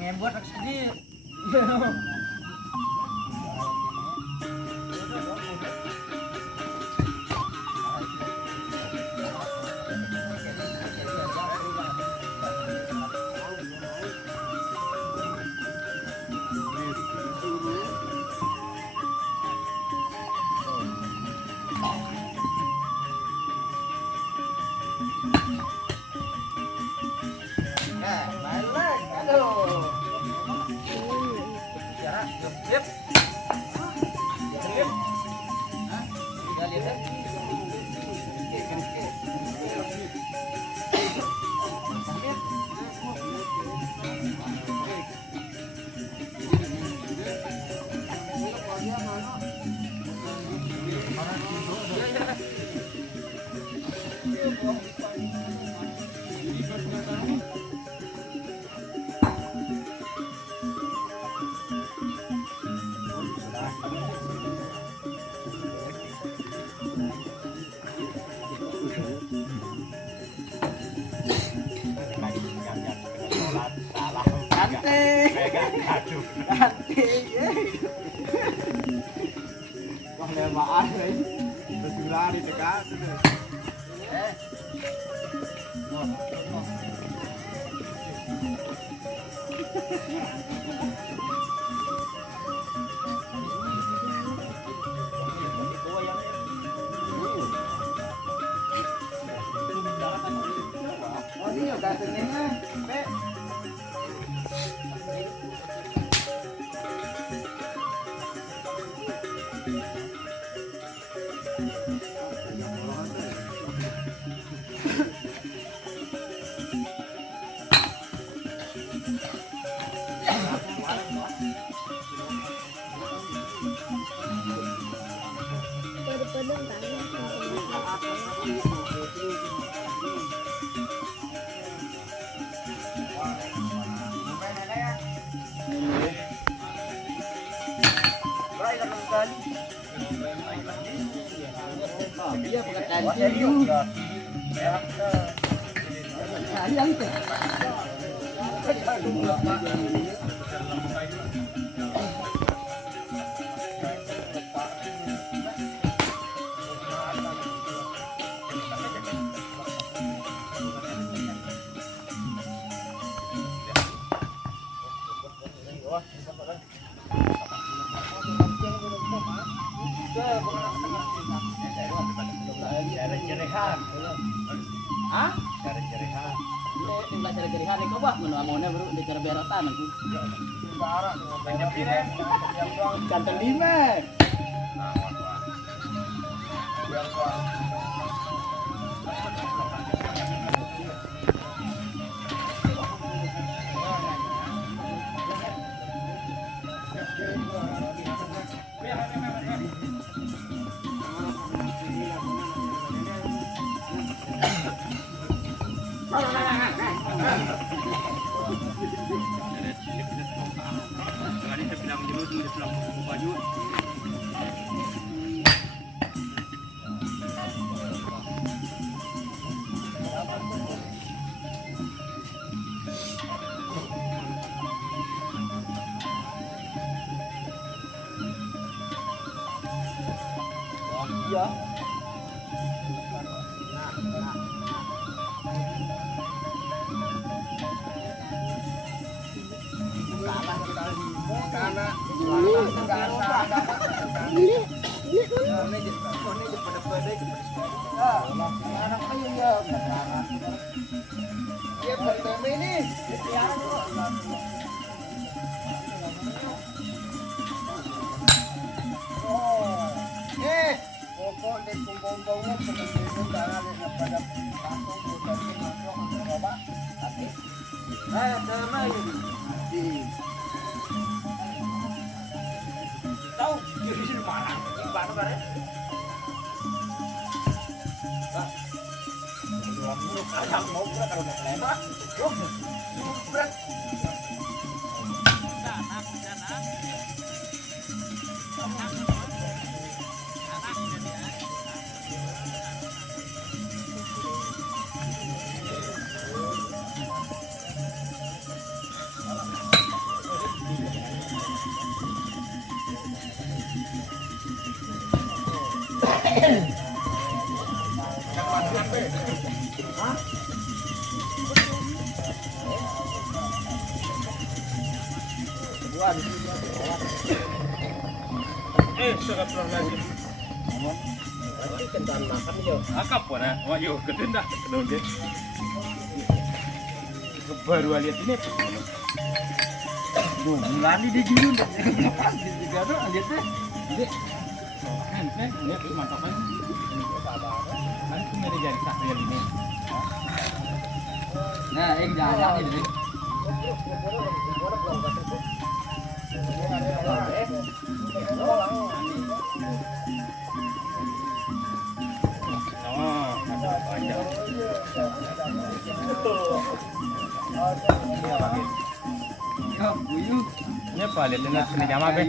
ngebot sedih. Iya pekerjaan juga. Sayang tuh. Hah? Cari-carihan. Iya, tinggal cari-carihan nih kok, Bah. Menu amonnya baru di cara berotan aku. Kantong 5. Iya. Tahu, jadi sini marah. Gimana bare? Ayam mau berat kalau udah lewat. Berat. Astagfirullahaladzim. Nanti kentaan makan yo. Akap mana? Wah, yuk kedua dah kedua dia. Baru lihat ini. Duh, lari di jurun. Di juga tuh lihat deh. Ini. Kan, lihat mantap kan. Nanti mari jadi sakit ini. Nah, ini jalan ini. Oh, ada panjang. Ini apa? Lihat dengan seni nyama be.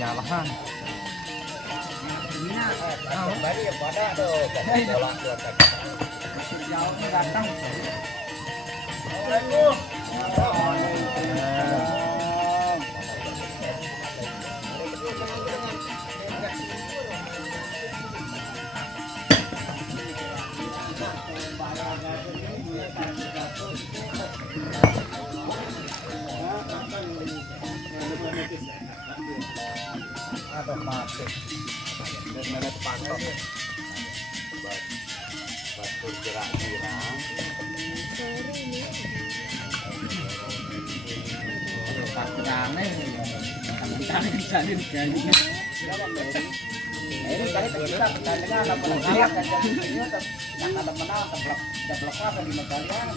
Nyalahan. Kembali ya pada tuh. Bola dua kaki. Jauh datang. Ada mati. Dan mana pantau. Batur gerak-gerak. Rame. Tangan salin kayak gitu. Ini kali kita pertandingan apa kalah kan ini yang ada menang teblok apa di medalian.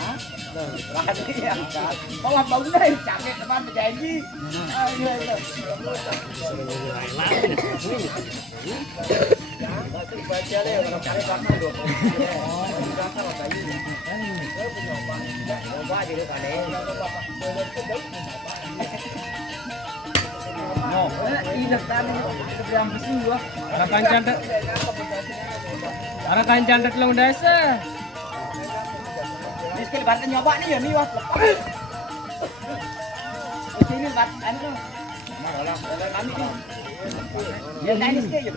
Hah? Berani ya kan. Malah bangun deh capek teman berjanji. Ayo itu. Baca deh kalau cari belakang 20. Oh, di belakang apa ini? Coba jadi kan No, ini daftar yang besi gua. Ara kancan tet long desa. Ini sekali baru nyoba nih ya nih wah. Sini bat anu. Mana kami nih. Ya ini sekali ya.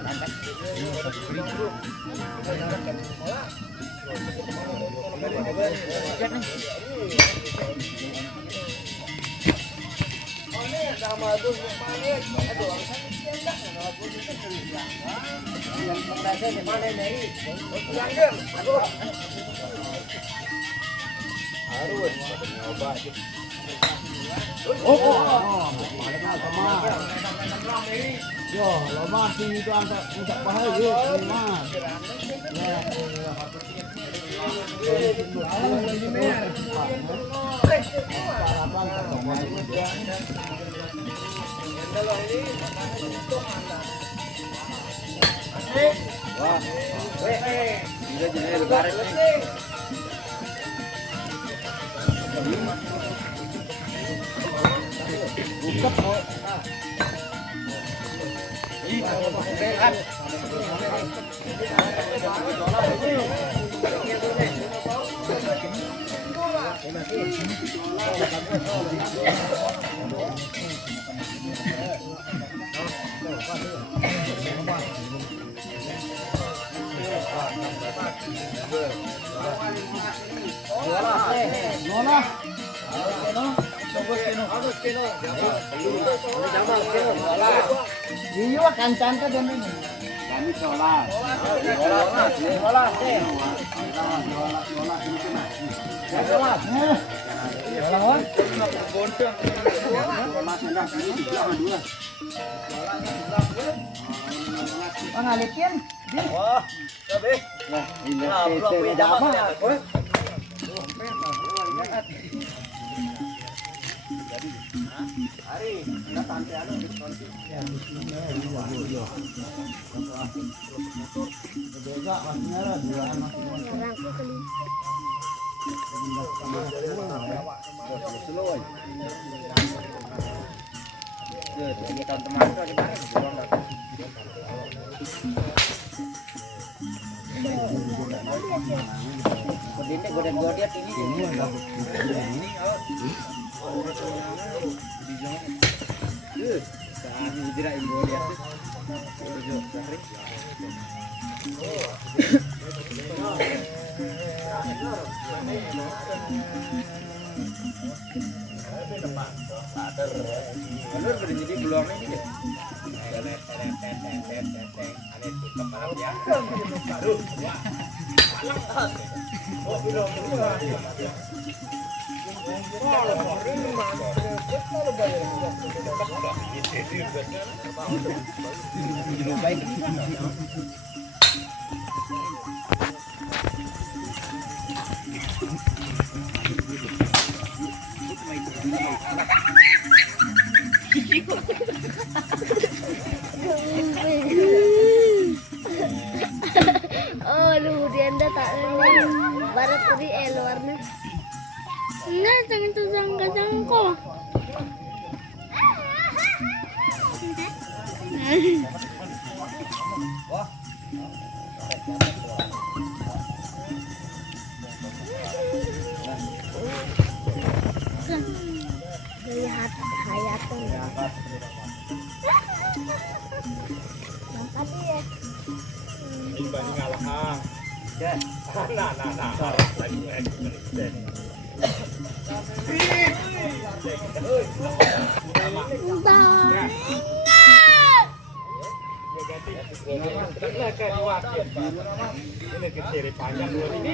Sama tuh aduh yang penting di mana nih yang aduh harus nyoba yo lama sini itu angkat untuk bahaya mas wah, ini jadi lebaran nih. Buket kok. Iya kancan tuh dan ini. Kami sholat. Sholat. Ngalikin. Wah, tapi. Nah, ini belum punya Hari, kita santai anu di konti. Beda masnya lah dua anak. Slow. Ya, ini tahun teman itu di mana? Buang dah. Kodine godet ini. Ini enggak. Saan hijrain goliat. Tujuh sehari. Bener jadi belum ini. Oh, luhurian dah tak ada. Barat tadi luarnya. Nah, jangan tersangka-sangka. Lihat hayatnya. Nampak ya. Ini ngalah. Ya. Nah. Ini kecil panjang dua ini.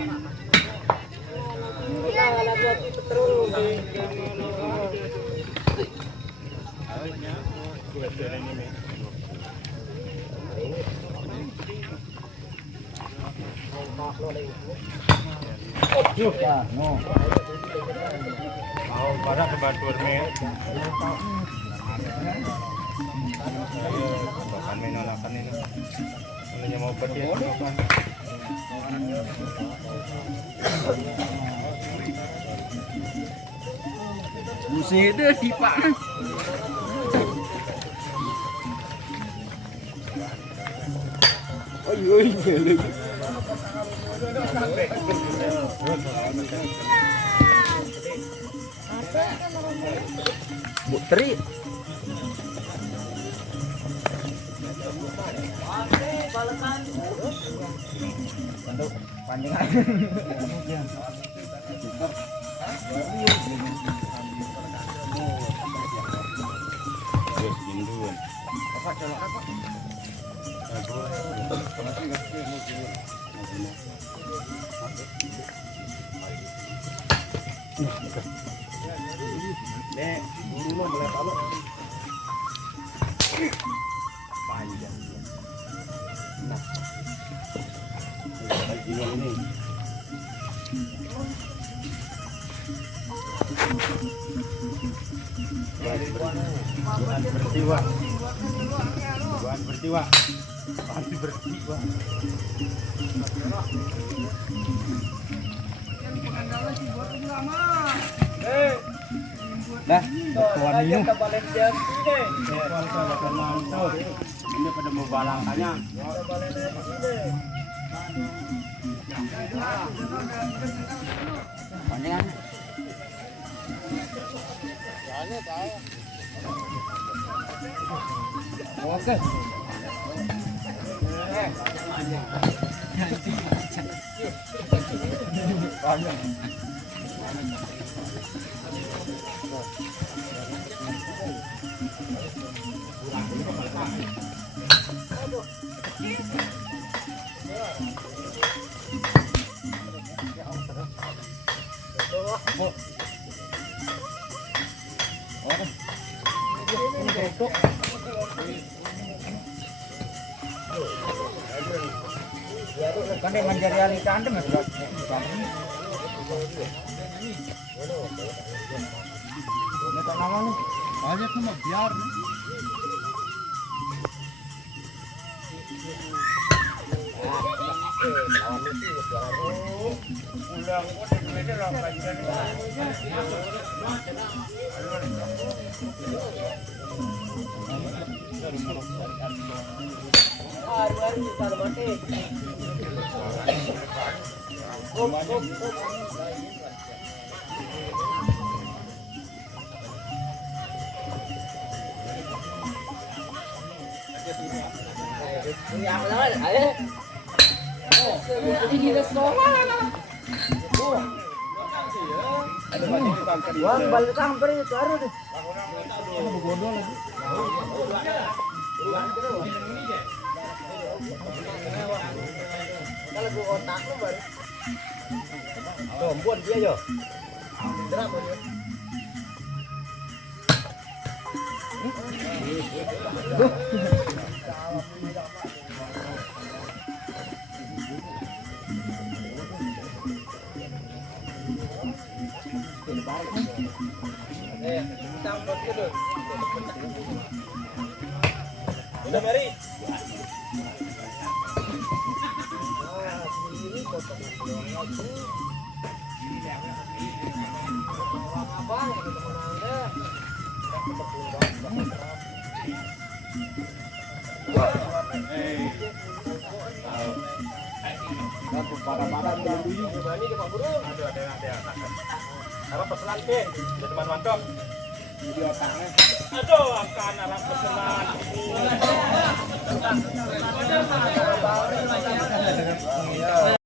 Mau pada kebatur nih. Ayo, menolakan ini. Ini mau pergi. Musim itu di Pak. Putri. Panjang. Panjang. Nah. Ini. Berjiwa. Pasti berjiwa. Dah, tuan minum. Ini pada mau balangkannya. Panjangan. Oke. Kan dia menjadi ahli kandang ya, Bro. Ya tak nama lu. Banyak cuma biar. Yang lain, ayo. Ini dah soal. Wah, balik hampir itu baru deh. Kalau gua otak lu baru. Buat dia yo. Berapa dia? Udah Mary. Harap pesanan ke, ada teman mantap. Aduh, akan harap pesanan.